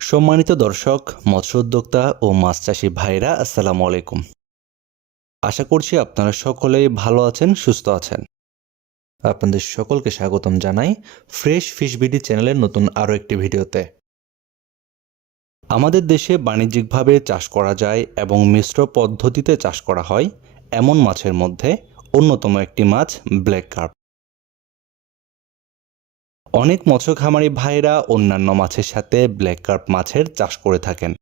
সম্মানিত দর্শক, মৎস্য উদ্যোক্তা ও মাছ চাষি ভাইরা, আসসালামু আলাইকুম। আশা করছি আপনারা সকলেই ভালো আছেন, সুস্থ আছেন। আপনাদের সকলকে স্বাগতম জানাই ফ্রেশ ফিশ বিডি চ্যানেলের নতুন আরও একটি ভিডিওতে। আমাদের দেশে বাণিজ্যিকভাবে চাষ করা যায় এবং মিশ্র পদ্ধতিতে চাষ করা হয় এমন মাছের মধ্যে অন্যতম একটি মাছ ব্ল্যাক কার্প। অনেক মৎস্য খামারি ভাইরা অন্যান্য মাছের সাথে ব্ল্যাক কার্প মাছের চাষ করে থাকেন।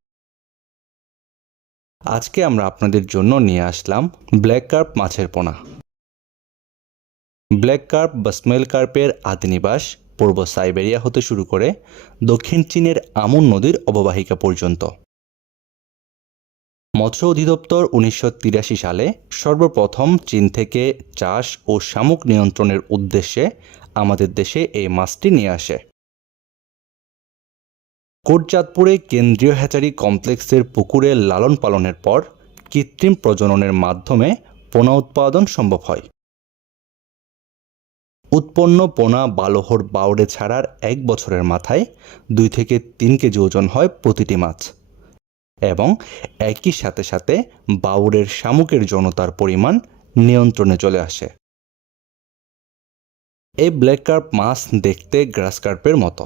আজকে আমরা আপনাদের জন্য নিয়ে আসলাম ব্ল্যাক কার্প মাছের পোনা। ব্ল্যাক কার্প বা স্মেল কার্পের আদিনিবাস পূর্ব সাইবেরিয়া হতে শুরু করে দক্ষিণ চীনের আমুন নদীর অববাহিকা পর্যন্ত। মৎস্য অধিদপ্তর 1983 সালে সর্বপ্রথম চীন থেকে চাষ ও শামুক নিয়ন্ত্রণের উদ্দেশ্যে আমাদের দেশে এই মাছটি নিয়ে আসে। কোটচাঁদপুরে কেন্দ্রীয় হ্যাচারি কমপ্লেক্সের পুকুরে লালন পালনের পর কৃত্রিম প্রজননের মাধ্যমে পোনা উৎপাদন সম্ভব হয়। উৎপন্ন পোনা বালহর বাউড়ে ছাড়ার 1 বছরের মাথায় 2 থেকে 3 কেজি ওজন হয় প্রতিটি মাছ, এবং একই সাথে সাথে বাউড়ের শামুকের জনতার পরিমাণ নিয়ন্ত্রণে চলে আসে। এই ব্ল্যাক কার্প মাছ দেখতে গ্রাস কার্পের মতো।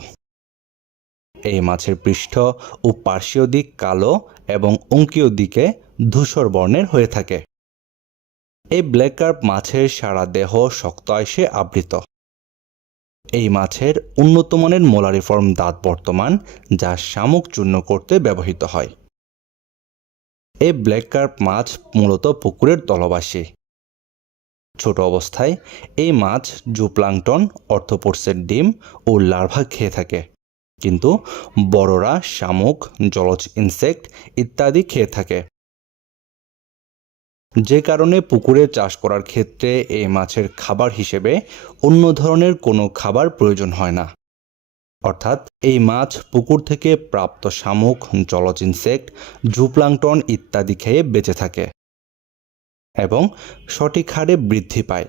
এই মাছের পৃষ্ঠ ও পার্শ্বীয় দিক কালো এবং অঙ্কীয় দিকে ধূসর বর্ণের হয়ে থাকে। এই ব্ল্যাক কার্প মাছের সারা দেহ শক্ত আঁশে আবৃত। এই মাছের উন্নত মানের মোলারিফর্ম দাঁত বর্তমান, যা শামুক চূর্ণ করতে ব্যবহৃত হয়। এই ব্ল্যাক কার্প মাছ মূলত পুকুরের তলবাসী। ছোট অবস্থায় এই মাছ জুপ্লাঙ্কটন, অর্থোপোডসের ডিম ও লার্ভা খেয়ে থাকে, কিন্তু বড়রা শামুক, জলজ ইনসেক্ট ইত্যাদি খেয়ে থাকে। যে কারণে পুকুরে চাষ করার ক্ষেত্রে এই মাছের খাবার হিসেবে অন্য ধরনের কোনো খাবার প্রয়োজন হয় না। অর্থাৎ এই মাছ পুকুর থেকে প্রাপ্ত শামুক, জলজ ইনসেক্ট, জুপ্লাঙ্কটন ইত্যাদি খেয়ে বেঁচে থাকে এবং সঠিক হারে বৃদ্ধি পায়।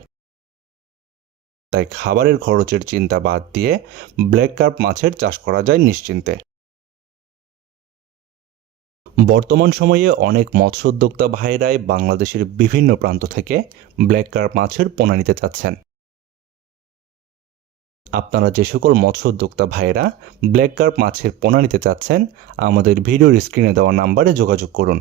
তাই খাবারের খরচের চিন্তা বাদ দিয়ে ব্ল্যাক কার্প মাছের চাষ করা যায় নিশ্চিন্তে। বর্তমান সময়ে অনেক মৎস্য উদ্যোক্তা ভাইরাই বাংলাদেশের বিভিন্ন প্রান্ত থেকে ব্ল্যাক কার্প মাছের পোনা নিতে চাচ্ছেন। আপনারা যে সকল মৎস্য উদ্যোক্তা ভাইরা ব্ল্যাক কার্প মাছের পোনা নিতে চাচ্ছেন, আমাদের ভিডিওর স্ক্রিনে দেওয়া নাম্বারে যোগাযোগ করুন।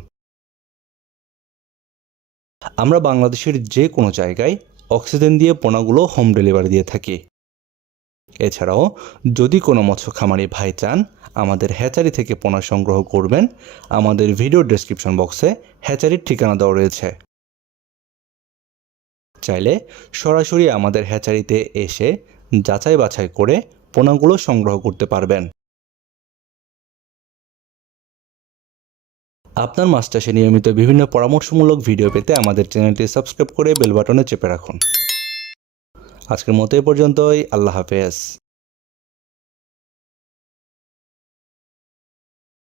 আমরা বাংলাদেশের যে কোনো জায়গায় অক্সিজেন দিয়ে পোনাগুলো হোম ডেলিভারি দিয়ে থাকি। এছাড়াও যদি কোনো মৎস্য খামারি ভাই চান আমাদের হ্যাচারি থেকে পোনা সংগ্রহ করবেন, আমাদের ভিডিও ডেসক্রিপশন বক্সে হ্যাচারির ঠিকানা দেওয়া রয়েছে। চাইলে সরাসরি আমাদের হ্যাচারিতে এসে যাচাই বাছাই করে পোনাগুলো সংগ্রহ করতে পারবেন। আপনার মাছ চাষে নিয়মিত বিভিন্ন পরামর্শমূলক ভিডিও পেতে আমাদের চ্যানেলটি সাবস্ক্রাইব করে বেল বাটনে চেপে রাখুন। আজকের মতো এ পর্যন্তই। আল্লাহ হাফেজ।